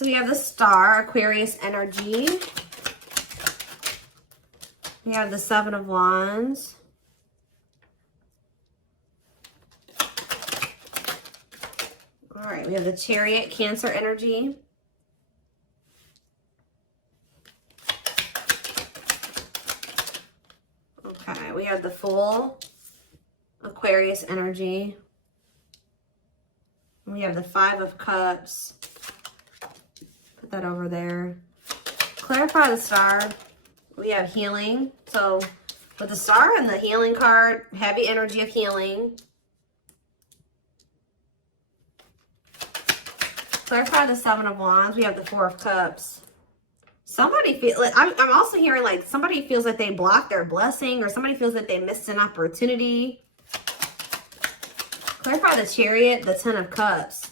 So we have the Star, Aquarius energy. We have the Seven of Wands. All right, we have the Chariot, Cancer energy. Okay, we have the Fool, Aquarius energy. We have the Five of Cups. Put that over there. Clarify the Star. We have healing. So with the Star and the healing card, heavy energy of healing. Clarify the Seven of Wands. We have the Four of Cups. Somebody feel like I'm also hearing like somebody feels like they blocked their blessing, or somebody feels like they missed an opportunity. Clarify the Chariot, the Ten of Cups.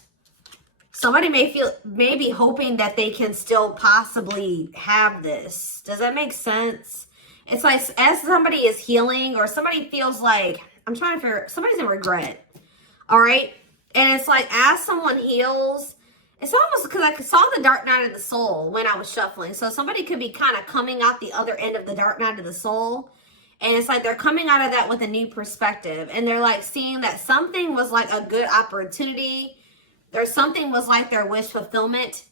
Somebody may be hoping that they can still possibly have this. Does that make sense? It's like as somebody is healing, or somebody feels like, I'm trying to figure, somebody's in regret. All right. And it's like as someone heals, it's almost because I saw the dark night of the soul when I was shuffling. So somebody could be kind of coming out the other end of the dark night of the soul. And it's like they're coming out of that with a new perspective. And they're like seeing that something was like a good opportunity. There's something was like their wish fulfillment.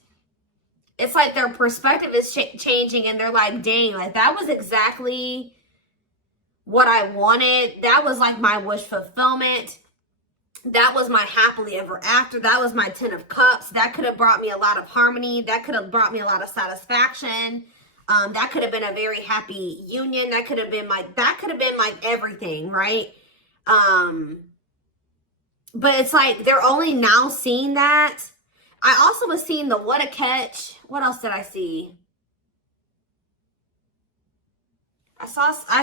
It's like their perspective is changing. And they're like, dang, like that was exactly what I wanted. That was like my wish fulfillment. That was my happily ever after. That was my Ten of Cups. That could have brought me a lot of harmony. That could have brought me a lot of satisfaction. That could have been a very happy union. That could have been like everything, right? But it's like they're only now seeing that. I also was seeing the what a catch. What else did I see? I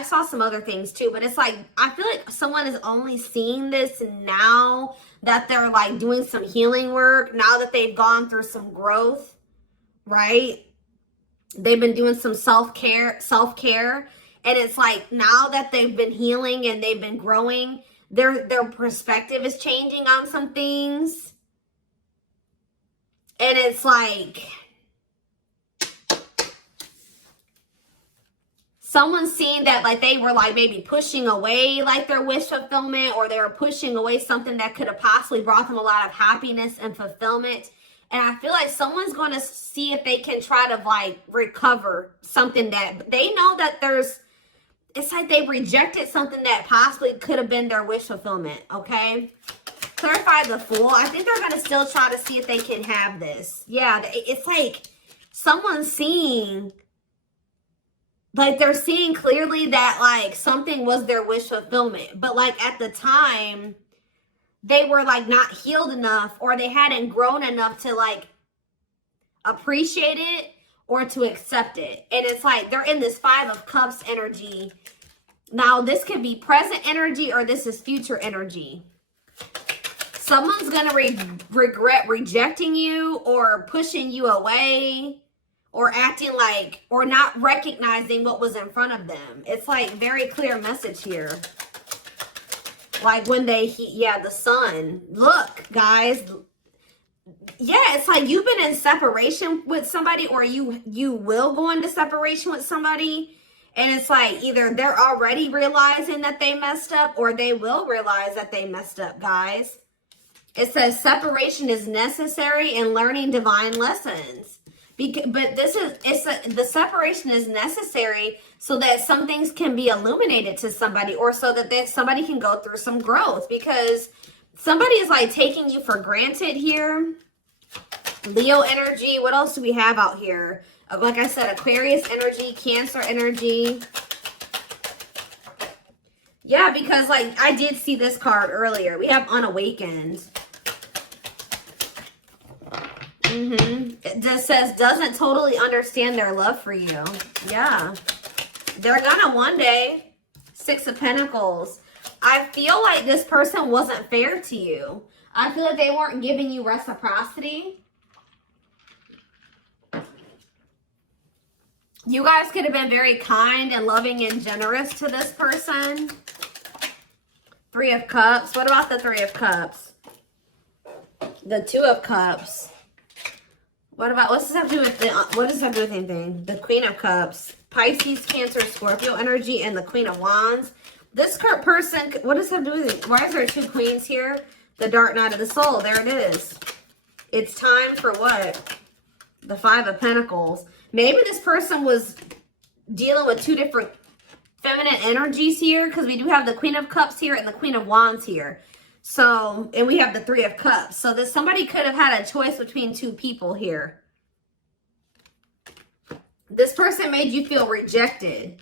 saw some other things too, but it's like I feel like someone is only seeing this now that they're like doing some healing work, now that they've gone through some growth, right? They've been doing some self-care, and it's like now that they've been healing and they've been growing, their perspective is changing on some things. And it's like someone's seeing that like they were like maybe pushing away like their wish fulfillment, or they were pushing away something that could have possibly brought them a lot of happiness and fulfillment. And I feel like someone's going to see if they can try to like recover something that they know that it's like they rejected something that possibly could have been their wish fulfillment. Okay. Clarify the Fool. I think they're going to still try to see if they can have this. Yeah. It's like someone's seeing, like they're seeing clearly that like something was their wish fulfillment, but like at the time they were like not healed enough, or they hadn't grown enough to like appreciate it or to accept it. And it's like they're in this Five of Cups energy. Now this could be present energy, or this is future energy. Someone's going to regret rejecting you, or pushing you away, or acting like, or not recognizing what was in front of them. It's like very clear message here. Like when the sun. Look, guys. Yeah, it's like you've been in separation with somebody, or you will go into separation with somebody. And it's like either they're already realizing that they messed up, or they will realize that they messed up, guys. It says separation is necessary in learning divine lessons. But the separation is necessary so that some things can be illuminated to somebody, or so that somebody can go through some growth, because somebody is like taking you for granted here. Leo energy. What else do we have out here? Like I said, Aquarius energy, Cancer energy. Yeah, because like I did see this card earlier. We have Unawakened. It just says doesn't totally understand their love for you. Yeah. They're gonna one day. Six of Pentacles. I feel like this person wasn't fair to you. I feel like they weren't giving you reciprocity. You guys could have been very kind and loving and generous to this person. Three of Cups. What about the Three of Cups? The Two of Cups. What about, what's this have to do with, what does this have to do with anything? The Queen of Cups, Pisces, Cancer, Scorpio energy, and the Queen of Wands. This person, what does this have to do with it? Why is there 2 queens here? The Dark Night of the Soul, there it is. It's time for what? The 5 of Pentacles. Maybe this person was dealing with 2 different feminine energies here, because we do have the Queen of Cups here and the Queen of Wands here. So, and we have the 3 of Cups. So this somebody could have had a choice between 2 people here. This person made you feel rejected.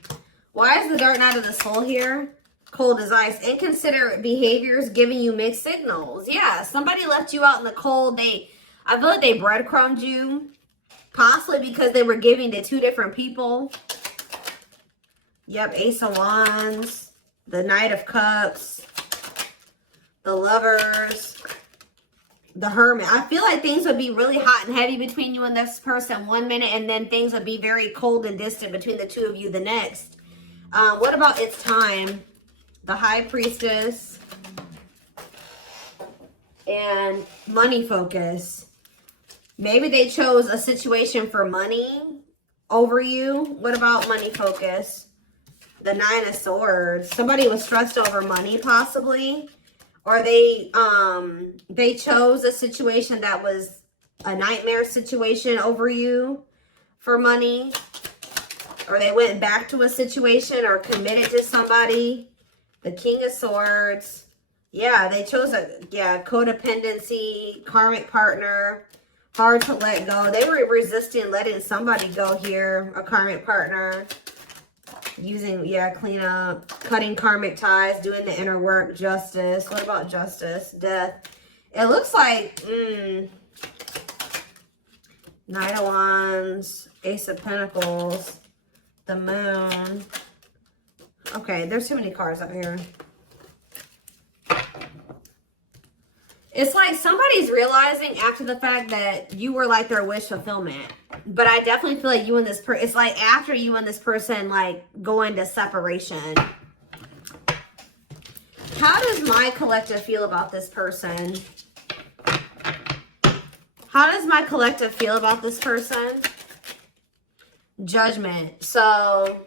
Why is the Dark Night of the Soul here? Cold as ice. Inconsiderate behaviors giving you mixed signals. Yeah, somebody left you out in the cold. I feel like they breadcrumbed you. Possibly because they were giving to 2 different people. Yep, Ace of Wands. The Knight of Cups. The Lovers, the Hermit. I feel like things would be really hot and heavy between you and this person 1 minute, and then things would be very cold and distant between the 2 of you the next. What about It's Time? The High Priestess and Money Focus. Maybe they chose a situation for money over you. What about Money Focus? The 9 of Swords. Somebody was stressed over money possibly. Or they chose a situation that was a nightmare situation over you for money. Or they went back to a situation or committed to somebody. The King of Swords. Yeah, they chose codependency, karmic partner, hard to let go. They were resisting letting somebody go here, a karmic partner. Using, clean up, cutting karmic ties, doing the inner work, justice. What about justice? Death. It looks like, Knight of Wands, Ace of Pentacles, the Moon. Okay, there's too many cards up here. It's like somebody's realizing after the fact that you were like their wish fulfillment. But I definitely feel like you and this person, it's like after you and this person like go into separation. How does my collective feel about this person? How does my collective feel about this person? Judgment. So,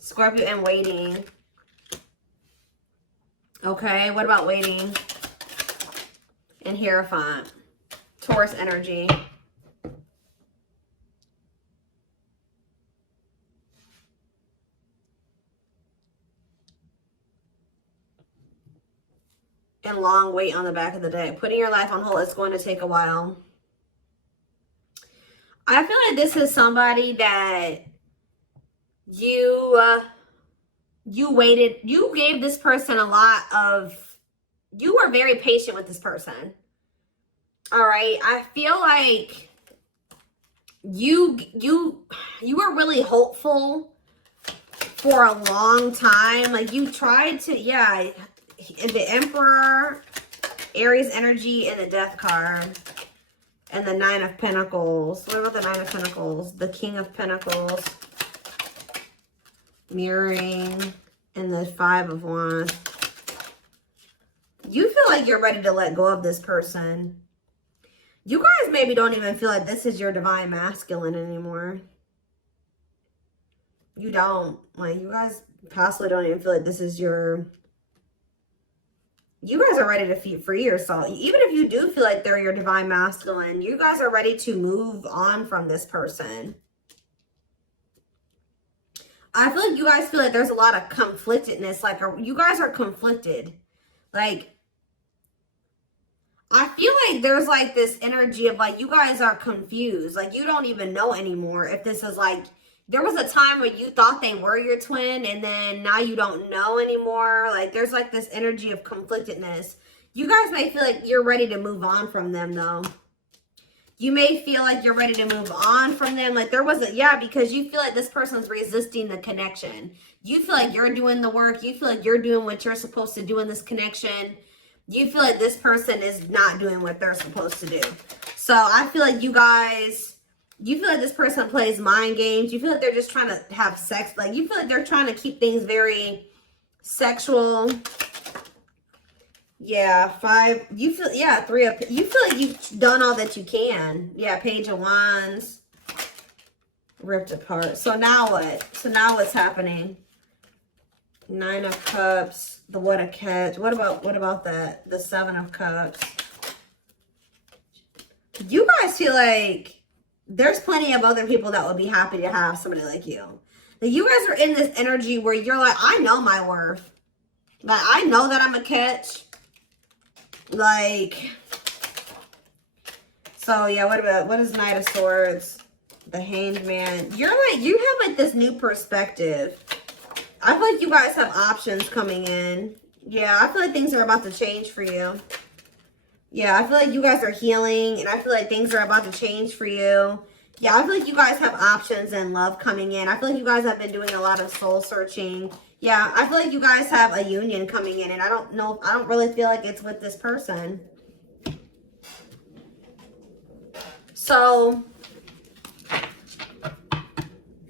Scorpio and waiting. Okay, what about waiting? And Hierophant. Taurus energy. And long wait on the back of the deck. Putting your life on hold is going to take a while. I feel like this is somebody that you waited. You gave this person a lot of... You were very patient with this person. All right. I feel like you were really hopeful for a long time. Like you tried to, the Emperor, Aries energy, and the Death card. And the 9 of Pentacles. What about the 9 of Pentacles? The King of Pentacles. Mirroring. And the 5 of Wands. You feel like you're ready to let go of this person. You guys maybe don't even feel like this is your divine masculine anymore. You don't. Like, you guys possibly don't even feel like this is your... You guys are ready to free yourself. Even if you do feel like they're your divine masculine, you guys are ready to move on from this person. I feel like you guys feel like there's a lot of conflictedness. Like, you guys are conflicted. Like, I feel like there's like this energy of like, you guys are confused. Like, you don't even know anymore if this is like, there was a time where you thought they were your twin and then now you don't know anymore. Like, there's like this energy of conflictedness. You guys may feel like you're ready to move on from them though. You may feel like you're ready to move on from them. Like there was because you feel like this person's resisting the connection. You feel like you're doing the work. You feel like you're doing what you're supposed to do in this connection. You feel like this person is not doing what they're supposed to do. So I feel like you feel like this person plays mind games. You feel like they're just trying to have sex. Like you feel like they're trying to keep things very sexual. Yeah, 5. You feel, yeah, 3 of, you feel like you've done all that you can. Yeah, Page of Wands. Ripped apart. So now what? So now what's happening? 9 of Cups. The what a catch. What about that? The 7 of Cups. You guys feel like there's plenty of other people that would be happy to have somebody like you. That you guys are in this energy where you're like, I know my worth. Like, I know that I'm a catch. Like, so yeah, what is Knight of Swords? The Hanged Man. You're like, you have like this new perspective. I feel like you guys have options coming in. Yeah, I feel like things are about to change for you. Yeah, I feel like you guys are healing, and I feel like things are about to change for you. Yeah, I feel like you guys have options and love coming in. I feel like you guys have been doing a lot of soul searching. Yeah, I feel like you guys have a union coming in, and I don't really feel like it's with this person. So,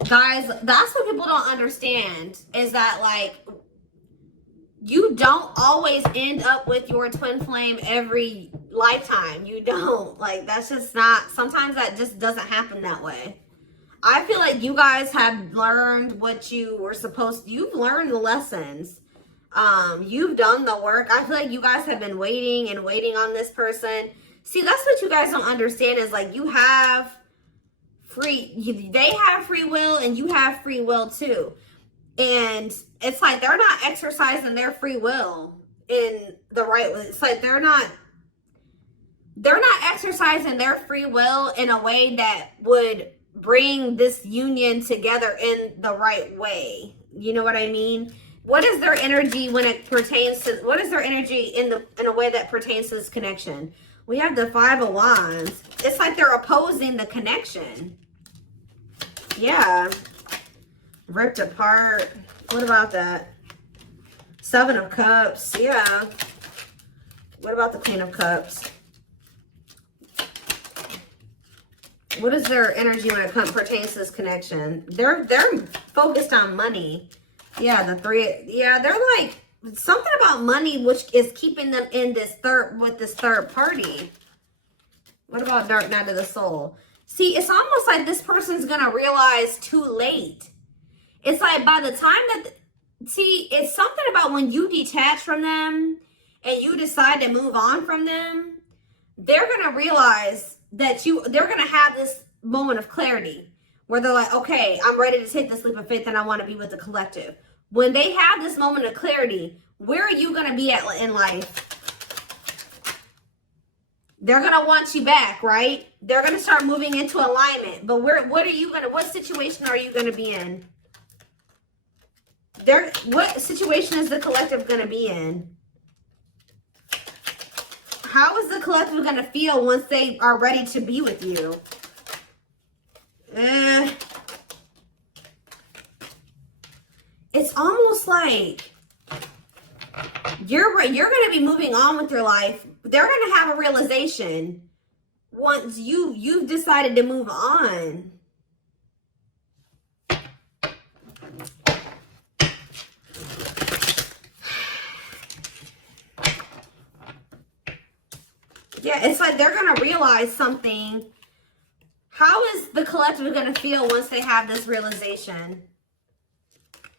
guys, that's what people don't understand, is that, like, you don't always end up with your twin flame every lifetime. You don't. Like, that's just not, sometimes that just doesn't happen that way. I feel like you guys have learned what you were supposed to, you've learned the lessons. You've done the work. I feel like you guys have been waiting and waiting on this person. See, that's what you guys don't understand, is like, you have they have free will, and you have free will too. And it's like they're not exercising their free will in the right way. It's like they're not exercising their free will in a way that would bring this union together in the right way. You know what I mean? What is their energy when it pertains to, what is their energy in a way that pertains to this connection? We have the 5 of Wands. It's like they're opposing the connection. Yeah. Ripped apart. What about that? 7 of Cups. Yeah. What about the Queen of Cups? What is their energy when it pertains to this connection? They're focused on money. Yeah, the 3. Yeah, they're like something about money, which is keeping them in this third party. What about Dark Night of the Soul? See, it's almost like this person's gonna realize too late. It's like by the time that, see, it's something about when you detach from them and you decide to move on from them, they're going to realize that they're going to have this moment of clarity where they're like, okay, I'm ready to take this leap of faith and I want to be with the collective. When they have this moment of clarity, where are you going to be at in life? They're going to want you back, right? They're going to start moving into alignment. But what situation are you going to be in? What situation is the collective going to be in? How is the collective going to feel once they are ready to be with you? It's almost like you're going to be moving on with your life. They're going to have a realization once you've decided to move on. Yeah, it's like they're going to realize something. How is the collective going to feel once they have this realization?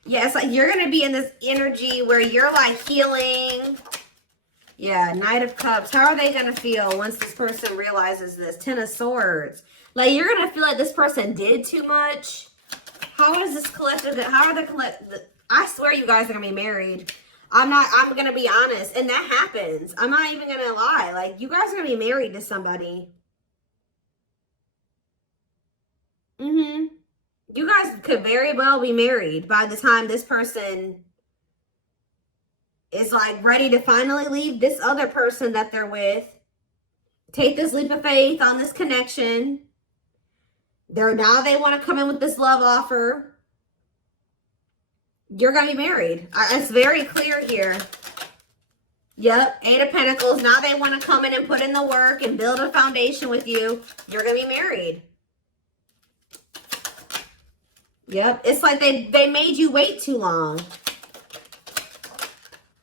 Yeah, it's like you're going to be in this energy where you're like healing. Yeah, Knight of Cups. How are they going to feel once this person realizes this? 10 of Swords. Like, you're going to feel like this person did too much. How is this collective? How are the collective? I swear you guys are going to be married. I'm going to be honest. And that happens. I'm not even going to lie. Like, you guys are going to be married to somebody. You guys could very well be married by the time this person is like ready to finally leave this other person that they're with. Take this leap of faith on this connection. Now they want to come in with this love offer. You're going to be married. It's very clear here. Yep, 8 of Pentacles. Now they want to come in and put in the work and build a foundation with you. You're going to be married. Yep, it's like they made you wait too long.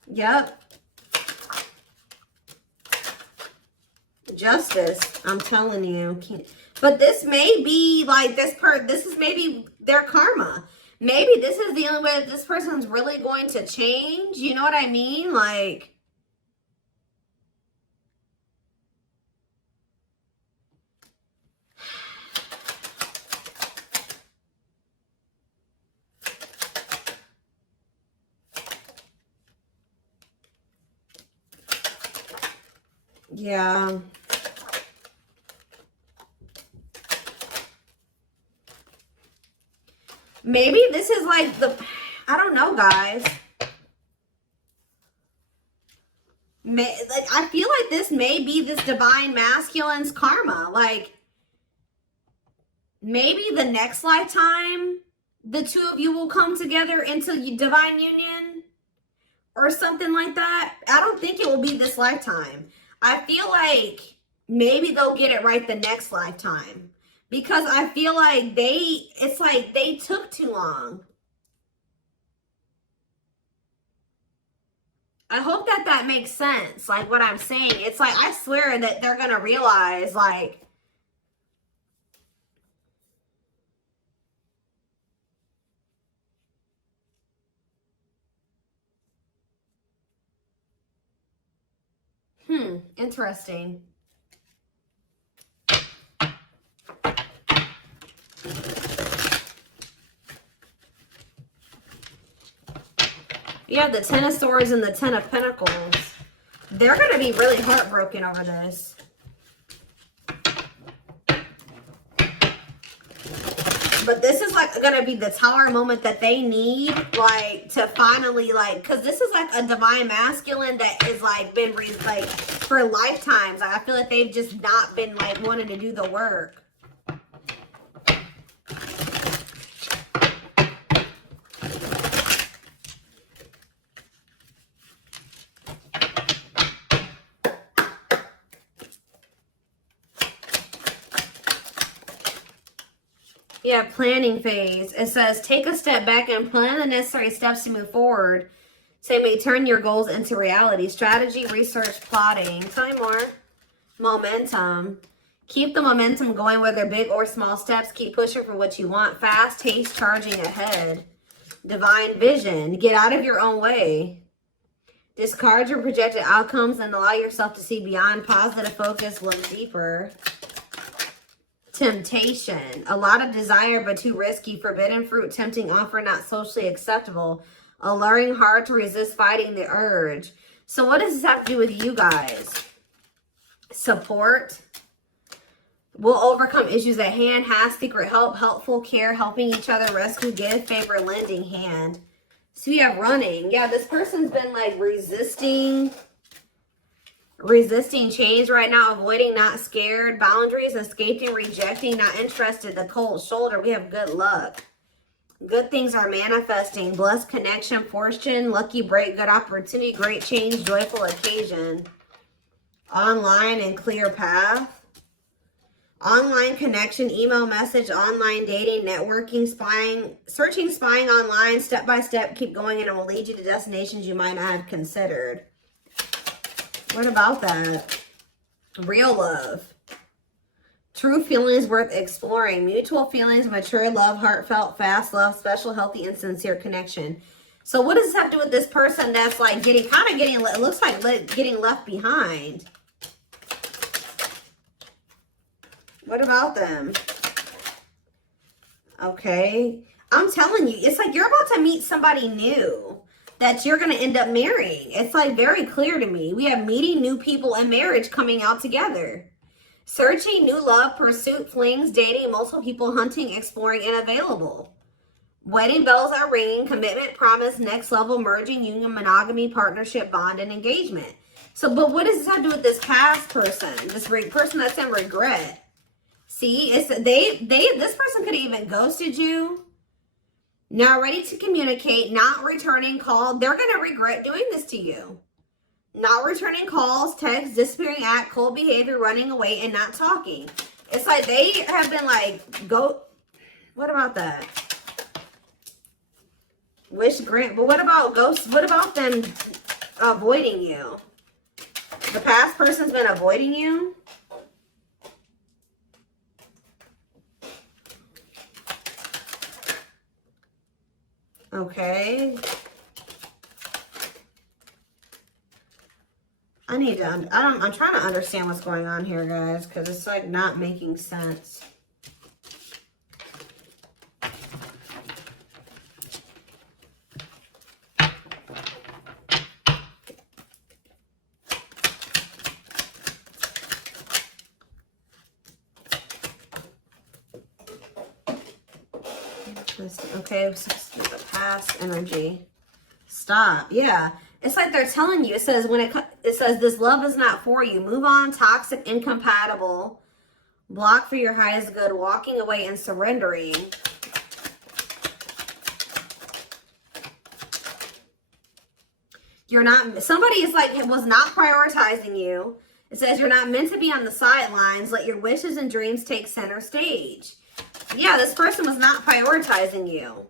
Yep. Justice. I'm telling you. But this may be like this is maybe their karma. Maybe this is the only way that this person's really going to change. You know what I mean? Like, yeah. Maybe this is like I don't know, guys. I feel like this may be this divine masculine's karma. Like, maybe the next lifetime, the two of you will come together into divine union or something like that. I don't think it will be this lifetime. I feel like maybe they'll get it right the next lifetime. Because I feel like it's like they took too long. I hope that makes sense. Like what I'm saying. It's like, I swear that they're going to realize like, interesting. You have the Ten of Swords and the Ten of Pentacles. They're going to be really heartbroken over this. But this is like going to be the tower moment that they need, like, to finally, like, because this is like a divine masculine that is like been like for lifetimes. Like, I feel like they've just not been like wanting to do the work. Yeah, planning phase. It says, take a step back and plan the necessary steps to move forward so you may turn your goals into reality. Strategy, research, plotting. Tell me more. Momentum. Keep the momentum going, whether big or small steps. Keep pushing for what you want. Fast haste, charging ahead. Divine vision. Get out of your own way. Discard your projected outcomes and allow yourself to see beyond. Positive focus, look deeper. Temptation. A lot of desire, but too risky. Forbidden fruit, tempting offer, not socially acceptable. Alluring, hard to resist, fighting the urge. So what does this have to do with you guys? Support. Will overcome issues at hand. Has secret help, helpful care, helping each other, rescue, give, favor, lending hand. So you have running. Yeah, this person's been like resisting change right now, avoiding, not scared, boundaries, escaping, rejecting, not interested, the cold shoulder. We have good luck. Good things are manifesting, blessed connection, fortune, lucky break, good opportunity, great change, joyful occasion. Online and clear path. Online connection, email message, online dating, networking, spying, searching, spying online, step by step, keep going, and it will lead you to destinations you might not have considered. What about that? Real love. True feelings worth exploring. Mutual feelings, mature love, heartfelt, fast love, special, healthy, and sincere connection. So what does this have to do with this person that's like getting, it looks like getting left behind? What about them? Okay. I'm telling you, it's like you're about to meet somebody new that you're going to end up marrying. It's like very clear to me. We have meeting new people and marriage coming out together. Searching, new love, pursuit, flings, dating, multiple people, hunting, exploring, and available. Wedding bells are ringing, commitment, promise, next level, merging, union, monogamy, partnership, bond, and engagement. So, but what does this have to do with this past person? This person that's in regret. See, it's this person could have even ghosted you. Not ready to communicate, not returning call. They're going to regret doing this to you. Not returning calls, texts, disappearing act, cold behavior, running away, and not talking. It's like they have been like, what about that? Wish grant, but what about ghosts? What about them avoiding you? The past person's been avoiding you? Okay. I'm trying to understand what's going on here, guys, because it's like not making sense. Okay, so the past energy. Stop. Yeah. It's like they're telling you. It says it says this love is not for you. Move on. Toxic, incompatible. Block for your highest good. Walking away and surrendering. You're not. Somebody is like was not prioritizing you. It says you're not meant to be on the sidelines. Let your wishes and dreams take center stage. Yeah, this person was not prioritizing you.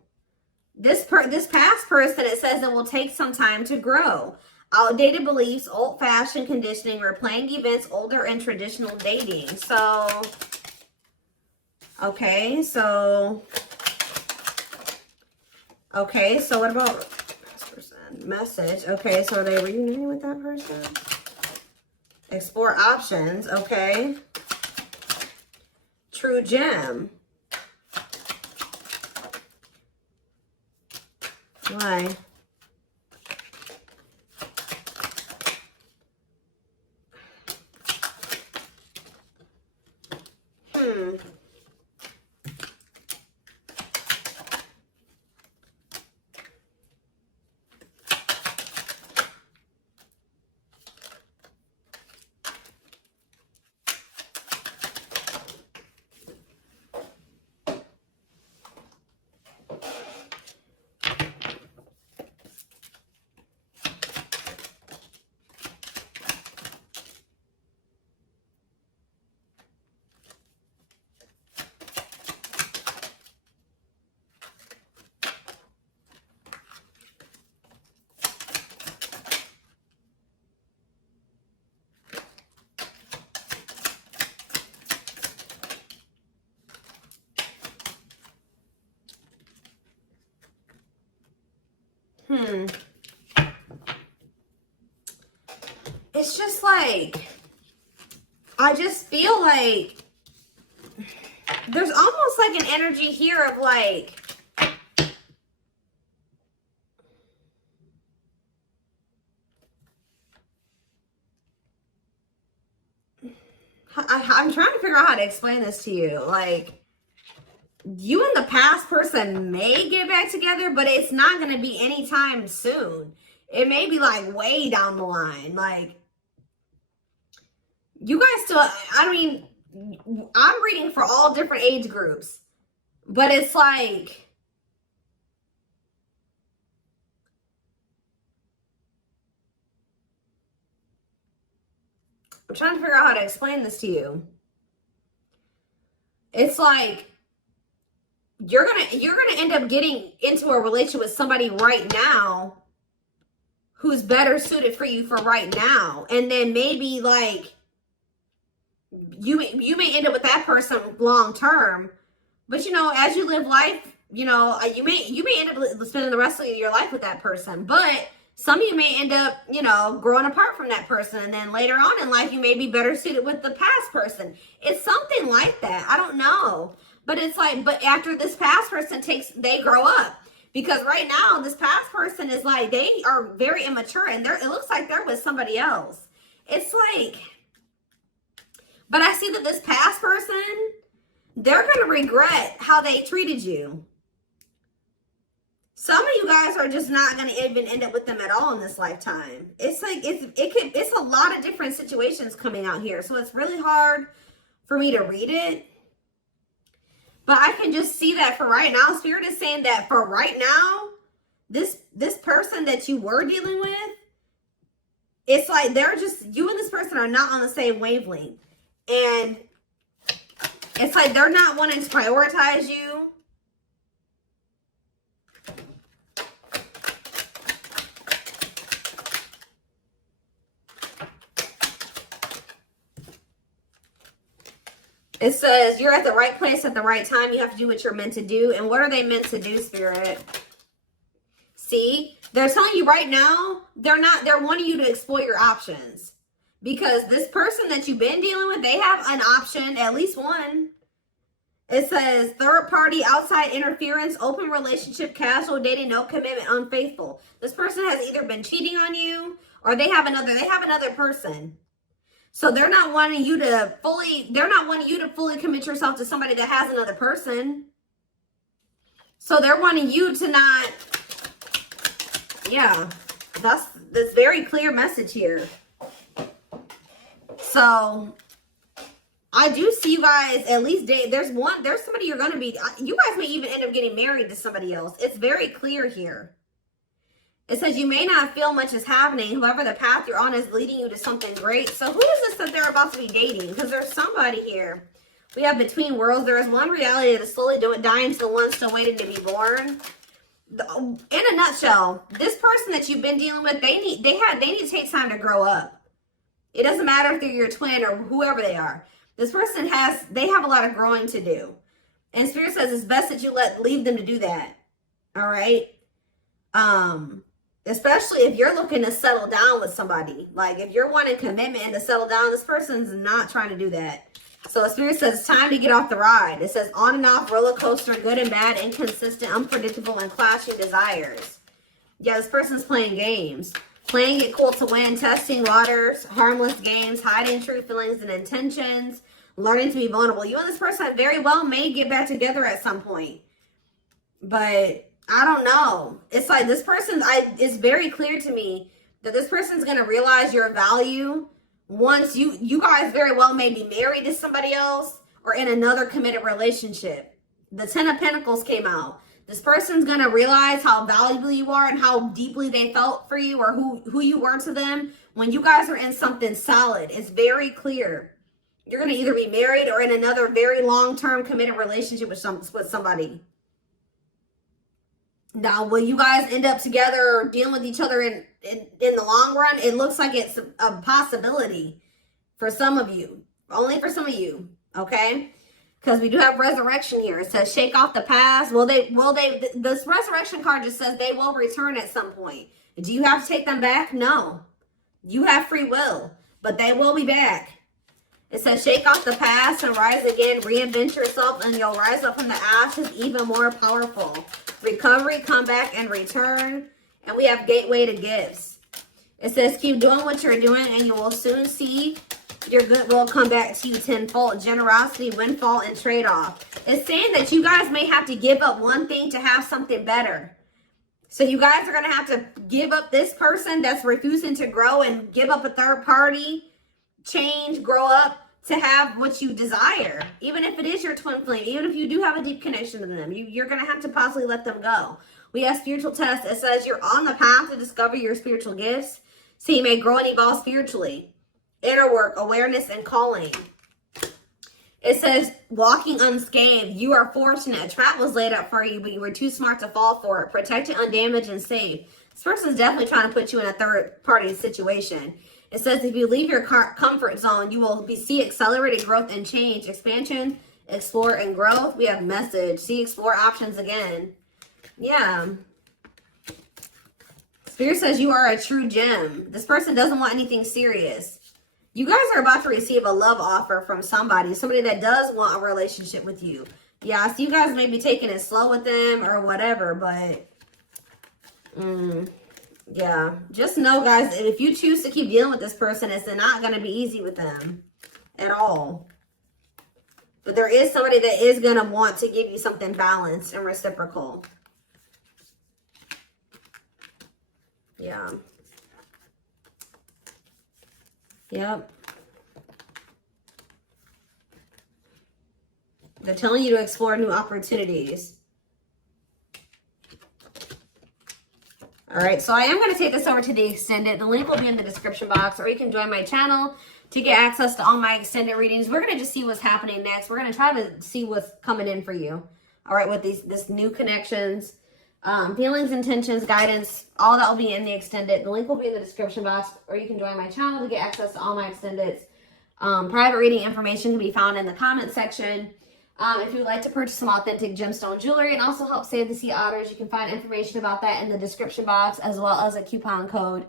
This past person, it says it will take some time to grow. Outdated beliefs, old-fashioned conditioning, replaying events, older and traditional dating. So, okay, so what about this person? Message. Okay, so are they reuniting with that person? Explore options. Okay. True gem. Why? It's just like, I just feel like there's almost like an energy here of like, I'm trying to figure out how to explain this to you. Like, you and the past person may get back together, but it's not going to be anytime soon. It may be like way down the line. Like, you guys still, I mean, I'm reading for all different age groups, but it's like, I'm trying to figure out how to explain this to you. It's like, you're gonna end up getting into a relationship with somebody right now who's better suited for you for right now. And then maybe like, you may end up with that person long term, but you know, as you live life, you know, you may end up spending the rest of your life with that person, but some of you may end up, you know, growing apart from that person, and then later on in life you may be better suited with the past person. It's something like that. I don't know, but it's like, but after this past person they grow up, because right now this past person is like, they are very immature, and it looks like they're with somebody else. It's like, but I see that this past person, they're going to regret how they treated you. Some of you guys are just not going to even end up with them at all in this lifetime. It's like, it's a lot of different situations coming out here. So it's really hard for me to read it. But I can just see that for right now. Spirit is saying that for right now, this person that you were dealing with, it's like you and this person are not on the same wavelength. And it's like they're not wanting to prioritize you. It says you're at the right place at the right time. You have to do what you're meant to do. And what are they meant to do, Spirit? See, they're telling you right now, they're wanting you to explore your options. Because this person that you've been dealing with, they have an option, at least one. It says third party, outside interference, open relationship, casual dating, no commitment, unfaithful. This person has either been cheating on you or they have another person. So they're not wanting you to fully commit yourself to somebody that has another person. So they're wanting you to not, yeah, that's very clear message here. So I do see you guys at least date. There's somebody you're going to be, you guys may even end up getting married to somebody else. It's very clear here. It says you may not feel much is happening. However, the path you're on is leading you to something great. So who is this that they're about to be dating? Because there's somebody here. We have between worlds. There is one reality that is slowly dying to the one still waiting to be born. In a nutshell, this person that you've been dealing with, they need to take time to grow up. It doesn't matter if they're your twin or whoever they are. This person they have a lot of growing to do. And Spirit says it's best that you leave them to do that. All right. Especially if you're looking to settle down with somebody. Like if you're wanting commitment and to settle down, this person's not trying to do that. So Spirit says it's time to get off the ride. It says on and off roller coaster, good and bad, inconsistent, unpredictable, and clashing desires. Yeah, this person's playing games. Playing it cool to win, testing waters, harmless games, hiding true feelings and intentions, learning to be vulnerable. You and this person very well may get back together at some point. But I don't know. It's like this person, it's very clear to me that this person's going to realize your value once you guys very well may be married to somebody else or in another committed relationship. The 10 of Pentacles came out. This person's going to realize how valuable you are and how deeply they felt for you or who you were to them when you guys are in something solid. It's very clear. You're going to either be married or in another very long-term committed relationship with somebody. Now, will you guys end up together or dealing with each other in the long run? It looks like it's a possibility for some of you. Only for some of you, okay? Because we do have resurrection here. It says shake off the past. This resurrection card just says they will return at some point. Do you have to take them back? No. You have free will, but they will be back. It says shake off the past and rise again. Reinvent yourself and you'll rise up from the ashes even more powerful. Recovery, comeback, and return. And we have gateway to gifts. It says keep doing what you're doing and you will soon see your goodwill come back to you tenfold. Generosity, windfall, and trade-off. It's saying that you guys may have to give up one thing to have something better. So you guys are going to have to give up this person that's refusing to grow and give up a third party, change, grow up to have what you desire. Even if it is your twin flame, even if you do have a deep connection to them, you're going to have to possibly let them go. We have spiritual test. It says you're on the path to discover your spiritual gifts so you may grow and evolve spiritually. Inner work, awareness, and calling. It says, walking unscathed. You are fortunate. A trap was laid up for you, but you were too smart to fall for it. Protected, undamaged, and safe. This person is definitely trying to put you in a third-party situation. It says, if you leave your comfort zone, you will see accelerated growth and change. Expansion, explore, and growth. We have message. See, explore options again. Yeah. Spirit says you are a true gem. This person doesn't want anything serious. You guys are about to receive a love offer from somebody that does want a relationship with you. Yeah, so you guys may be taking it slow with them or whatever, but yeah, just know, guys, if you choose to keep dealing with this person, it's not going to be easy with them at all. But there is somebody that is going to want to give you something balanced and reciprocal. Yeah. Yep. They're telling you to explore new opportunities. All right, so I am going to take this over to the extended. The link will be in the description box, or you can join my channel to get access to all my extended readings. We're going to just see what's happening next. We're going to try to see what's coming in for you. All right, with this new connections, feelings, intentions, guidance, all that will be in the extended. The link will be in the description box, or you can join my channel to get access to all my extendeds. Private reading information can be found in the comment section. If you would like to purchase some authentic gemstone jewelry and also help save the sea otters, you can find information about that in the description box as well as a coupon code.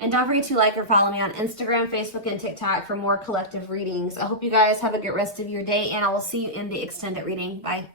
And don't forget to like or follow me on Instagram, Facebook, and TikTok for more collective readings. I hope you guys have a good rest of your day, and I will see you in the extended reading. Bye.